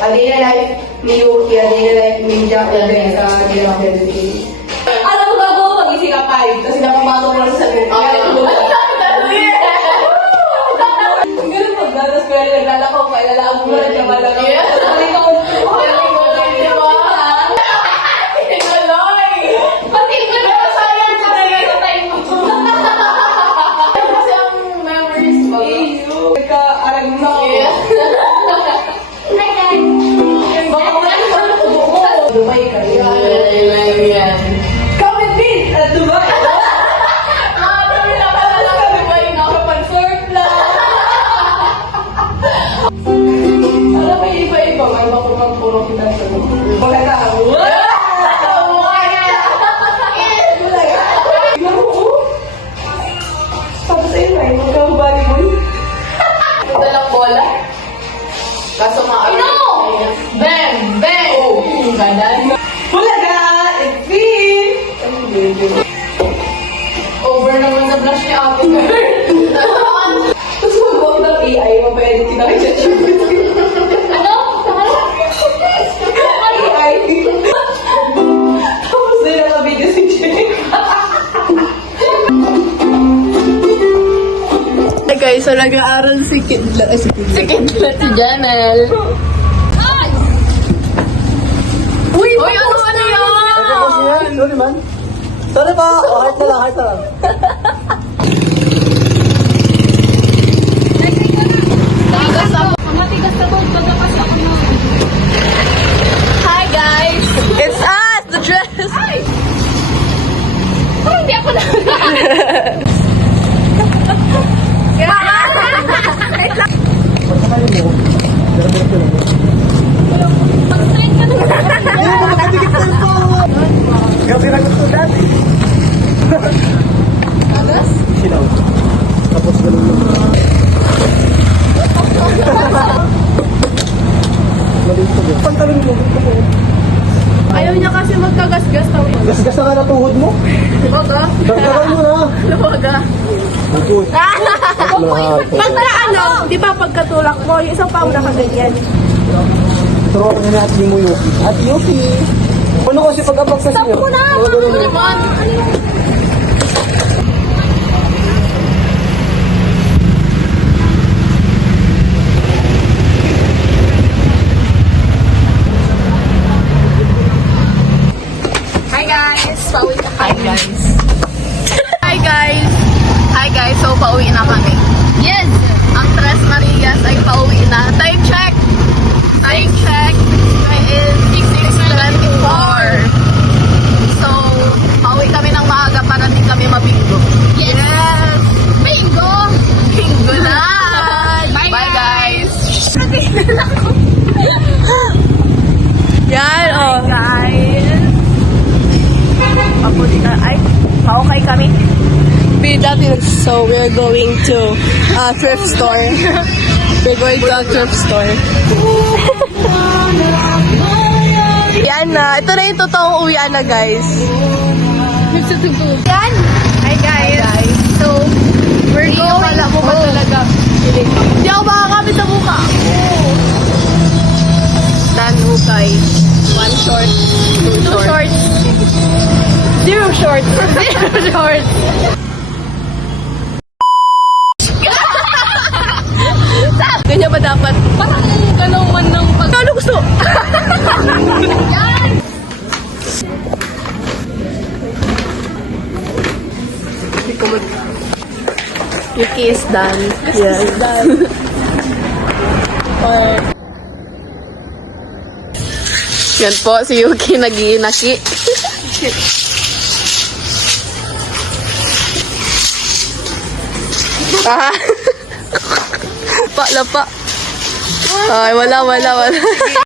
A Day in the Life ni Yuki, A Day in the Life ni Jack, and then sa Day of Everything. Alam mo bago, magising ka 5, kasi napamatong lang sa sagot. Ganun pag dadas ko yan, naglalakaw ka, ilalaang mo lang siya malakaw. Dubai kayo. Yan. Comment din at Dubai. Dami na pala lang sa Dubai. Nakapag-surf lang. Alam mo, iba-iba. May mapupag-puro kita sa Dubai. Wala ka. Tapos ayun na, magka-volleyball. Ito lang bola. Kaso maaari. Bang! Bang! Oh, ganda. Bulaga! It's over naman sa blush ni Ate Girl. Tapos mag-walk ng AI, mapa-edit kinakita siya. Ano? AI. Tapos na yung naka-video si Jake. Hey guys, so nag-aaral si Kidlat. Si Janelle. Uy, ano yan? Sorry man. Sorry pa. Oh, heart na lang, heart na lang. Hi guys! It's us, the dress! Parang hindi ako na. Grabe na gusto dati. Alas? Sinaw. Tapos ganun lang. Pantalon mo. Ayaw niya kasi magkagasgas daw. Gasgas na ka na tuhod mo. Baga? Pantalon mo na. Baga? Good. Pagka ano, di ba pagkatulak mo, yung isang pao na kaganyan. Turo ko na natin mo Yuki. At Yuki. Ano kasi pag-abag sa sinyo? Stop mo na! Hi guys! Pauwi na Hi guys! Hi guys! Hi guys! So, pauwi na kami. Yes! Ang Tres Marias ay pauwi na. Time check! Time check! It is 6:24. So, pauwi kami ng maaga para di kami mabinggo. Yes! Bingo! Bingo na! Bye, Bye guys! Yan, oh. Guys! Papunta, ay, maukay kami. So, we're going to a thrift store. We're going to a thrift store. Yan na. Ito na yung totoong uwian na, guys. Yan! Hi, guys. So, we're going... Wala mo ba talaga? Hindi ako makakapit sa mukha. Dan hukay. One short. Two shorts. Zero shorts. Zero shorts. Ganyan ba dapat? Parang gano'n man ng pag... Ano gusto? Yan! Yuki is done. Yes. Is done. Yan po, si Yuki nag-iinaki. Ah. Lapa. Ay, wala.